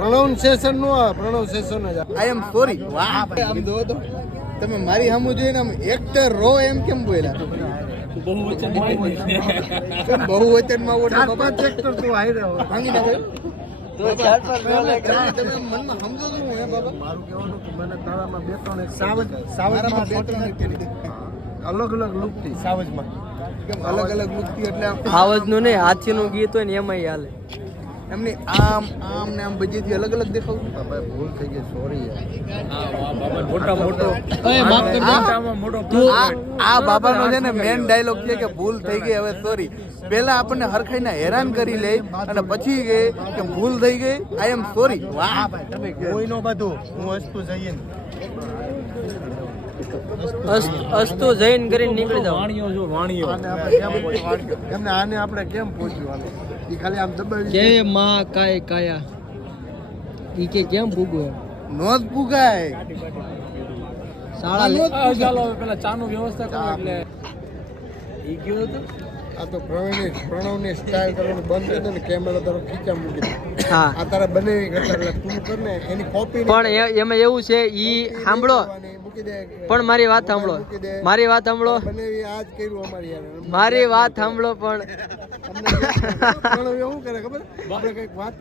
Pronunciation નો pronunciation જ આઈ am sorry. વાહ આમ જો તો તમે મારી સામું જોઈને આમ એક્ટર રો એમ કેમ બોલ્યા? બહુવચનમાં ઓછા પાંચ એક્ટર તો આવી રહ્યો ભાંગી નાખો. તમે મનમાં સમજો છો હે બાબા? મારું કહેવાનું કે મને તારામાં બે ત્રણ મારામાં બે ત્રણ acting અલગ અલગ લુક થી સાવજમાં કેમ અલગ અલગ મુક્તિ એટલે આમ આવજનું નહીં, હાથીનું ગીત હોય ને એમાંય હાલે. એમની આમ આમ ને આમ બજીથી અલગ અલગ દેખાવું. ભાઈ ભૂલ થઈ ગઈ સોરી આ બાબાનો છે ને મેન ડાયલોગ છે કે ભૂલ થઈ ગઈ હવે સોરી. પહેલા આપણને હરખાઈને હેરાન કરી લે અને પછી કે ભૂલ થઈ ગઈ આઈ એમ સોરી. વાહ કોઈનો બધું હું વસ્તુ જઈએ અસ્તુ જઈને કરીને નીકળી જાવ. એમને આને આપણે કેમ પહોંચ્યું એ ખાલી આમ દબાવી જય માં કાય કાયા ઈ કે કેમ ભૂગો નો જ પુગાય. શાળા ચાલો પેલા ચાનું વ્યવસ્થા કરો એટલે ઈ ગયો તો. આ તો પ્રણવની સ્ટાઇલ કરવાનું બંધ કરી દે ને કેમેરા તારો ખીચા મૂકી દે. હા આ તારા બનાવી કરતા એટલે તું કર ને એની કોપી પણ એમાં એવું છે ઈ સાંભળો મૂકી દે પણ મારી વાત સાંભળો મારી વાત સાંભળો બનાવી આજ કર્યું અમારી યાર મારી વાત સાંભળો પણ પ્રણવ એવું કરે ખબર આપણે કઈક વાત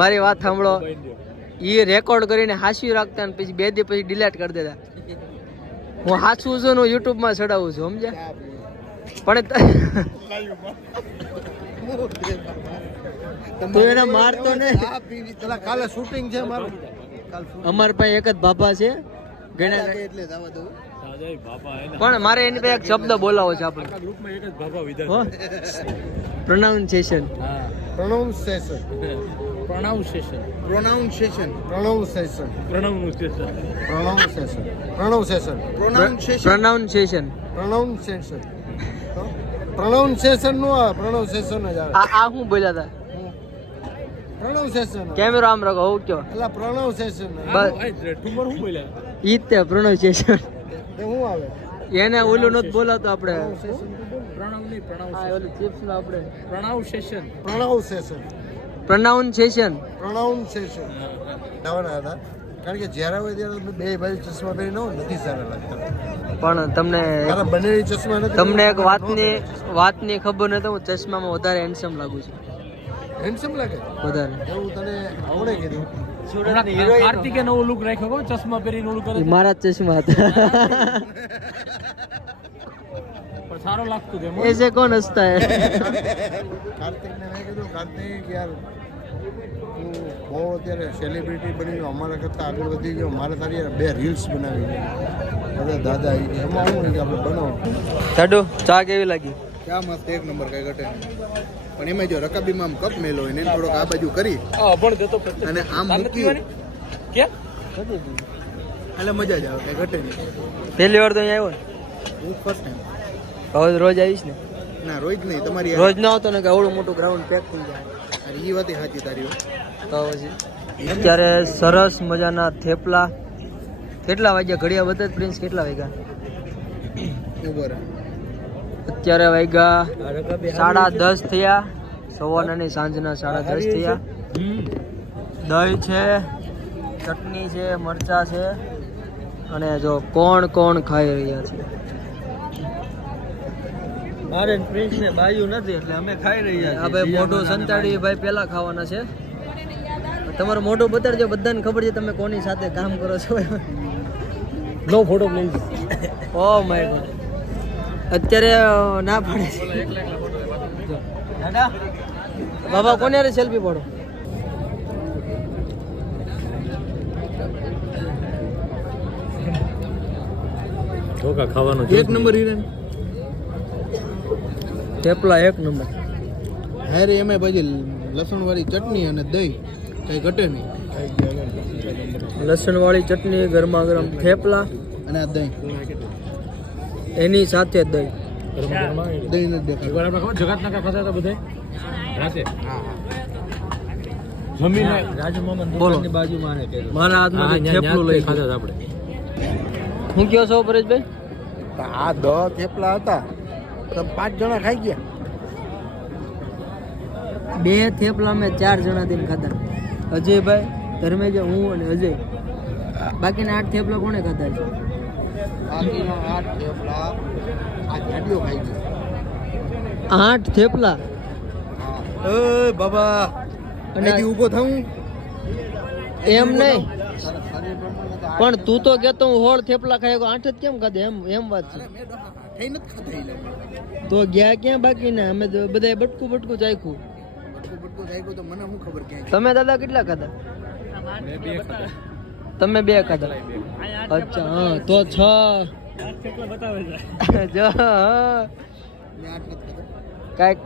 મારી વાત સાંભળો. ઈ રેકોર્ડ કરીને હાસ્યું રાખતા ને પછી 2 દી પછી ડિલીટ કરી દેતા. હું હાસું છું ને યુટ્યુબ માં ચડાવું છું સમજ્યા. પણ તો એને મારતો ને. પેલા કાલે શૂટિંગ છે મારું અમાર પાસે એક જ બાપા છે ઘણા એટલે જવા દઉં. પણ મારે એની પાસે એક શબ્દ બોલાવો છે આપણે ગ્રુપમાં એક જ ભાભા વિધા pronunciation. Pronunciation pronunciation pronunciation pronunciation pronunciation pronunciation Pronunciation. Pronunciation pronunciation નો પ્રોનાઉન્સિએશન જ આવે આ હું બોલ્યા હતા. પ્રોનાઉન્સિએશન કેમેરો આમ રાખો હું કયો એટલે પ્રોનાઉન્સિએશન બસ ઠુમર હું બોલ્યા ઈ તે પ્રોનાઉન્સિએશન. એ શું આવે એને ઓલું નથી બોલાતો આપણે. પ્રણવ નહીં હા ઓલું ચિપ્સ નો આપણે પ્રોનાઉન્સિએશન પ્રોનાઉન્સિએશન પ્રોનાઉન્સિએશન. પ્રોનાઉન્સિએશન આવવાના હતા કારણ કે જ્યારે હોય ત્યારે બે બાજુ ચશ્મા પહેરીને હોય નથી સારા લાગતા. પણ તમને તારા બંને ચશ્મા નથી તમને એક વાતની ખબર નથી. હું ચશ્મામાં વધારે હેન્ડસમ લાગુ છું. હેન્ડસમ લાગે વધારે એવું તને આવડે કીધું કાર્તિકે નવો લુક રાખ્યો કો ચશ્મા પહેરીને ઓલું કરે ઈ મારા જ ચશ્મા હતા. પણ સારો લાગતું કે એસે કોણ હસતા હે. કાર્તિકને મેં કીધું કાર્તિક યાર તું બહુ અત્યારે સેલિબ્રિટી બની ગયો અમારા કરતાં આગળ વધી ગયો મારે તારી યાર 2 રીલ્સ બનાવી બધા દાદા આવી ગયા એમાં શું કે આપણે બનાવો સાડુ ચા કેવી લાગી? ક્યાં મસ્ત એક નંબર કઈ ઘટે નહીં. પણ એમાં જો રકાબીમાં આમ કપ મેલો હોય ને એને થોડોક આ બાજુ કરી પણ દેતો અને આમ મૂકી કે એટલે મજા જ આવે કઈ ઘટે નહીં. પહેલી વાર તો અહીંયા આવ્યો ને? હું ફર્સ્ટ ટાઈમ. હવે રોજ આવીશ ને? ના રોજ નહીં તમારી રોજ ના આવતો ને કે આવડું મોટું ગ્રાઉન્ડ પેક થઈ જાય. અરે એ વાત સાચી તારી હો. તો પછી અત્યારે સરસ મજાના થેપલા. કેટલા વાગ્યા ઘડિયા બતા પ્રિન્સ કેટલા વાગ્યા? ઉભો રહે. અત્યારે વાગ્યા 10:30 થયા. સવારના સાંજના 10:30 થયા. દહીં છે, ચટણી છે, મરચા છે અને જો કોણ કોણ ખાઈ રહ્યા છે. મારે પ્રિન્સ ને બાયુ નથી એટલે અમે ખાઈ રહ્યા છીએ. આ ભાઈ મોઢું સંતાડી ભાઈ પેલા ખાવાના છે. તમારું મોઢું બતાડજો બધાને ખબર છે તમે કોની સાથે કામ કરો છો. No photo please. Oh my god. અત્યારે ના પાડે છે. બાબા કોને રે સેલ્ફી પાડો? ઢોકા ખાવાનો એક નંબર હિરેન. થેપલા એક નંબર. હારે એમાં પછી લસણ વાળી ચટણી અને દહીં કઈ ઘટે નહીં. લસણ વાળી ચટણી, ગરમા ગરમ થેપલા અને આ દહીં એની સાથે દહીં. દહીં નથી દેખાય. આપણે ખબર જગતના કા ખાતા હતા બધા રાતે જમીને રાજુ મામા બોલો. દુકાનની બાજુમાં આને કે મારા હાથમાં થેપલું લઈ ખાતા હતા આપણે. હું કયો છો પરેશભાઈ? આ 10 થેપલા હતા તો 5 જણા ખાઈ ગયા 2 થેપલા અમે 4 જણા થઈને ખાધા. અજયભાઈ, ધર્મેશ, હું અને અજય. બાકીના 8 થેપલા કોણે ખાધા છે? બાકીના 8 થેપલા આ ગાડીઓ ખાઈ ગઈ. 8 થેપલા. ઓય બાબા, અને અહીંથી ઊભો થવું એમ નહીં, તારા શરીર પ્રમાણે તો પણ તું તો કહેતો હું 16 થેપલા ખાઈ ગયો, 8 જ કેમ ખાધે? એમ વાત છે. મેં થઈ નથી ખાધા ઈ લોકો. તો ગયા ક્યાં બાકીના? અમે તો બધાએ બટકું ચાખ્યું. બટકું થઈ ગયું તો મને શું ખબર ક્યાં તમે દાદા કેટલા ખાધા? તમે 2 ખાધા. અચ્છા, હા, તો 6. જો હા, મેં 8 નથી ખાધા. કાંઈક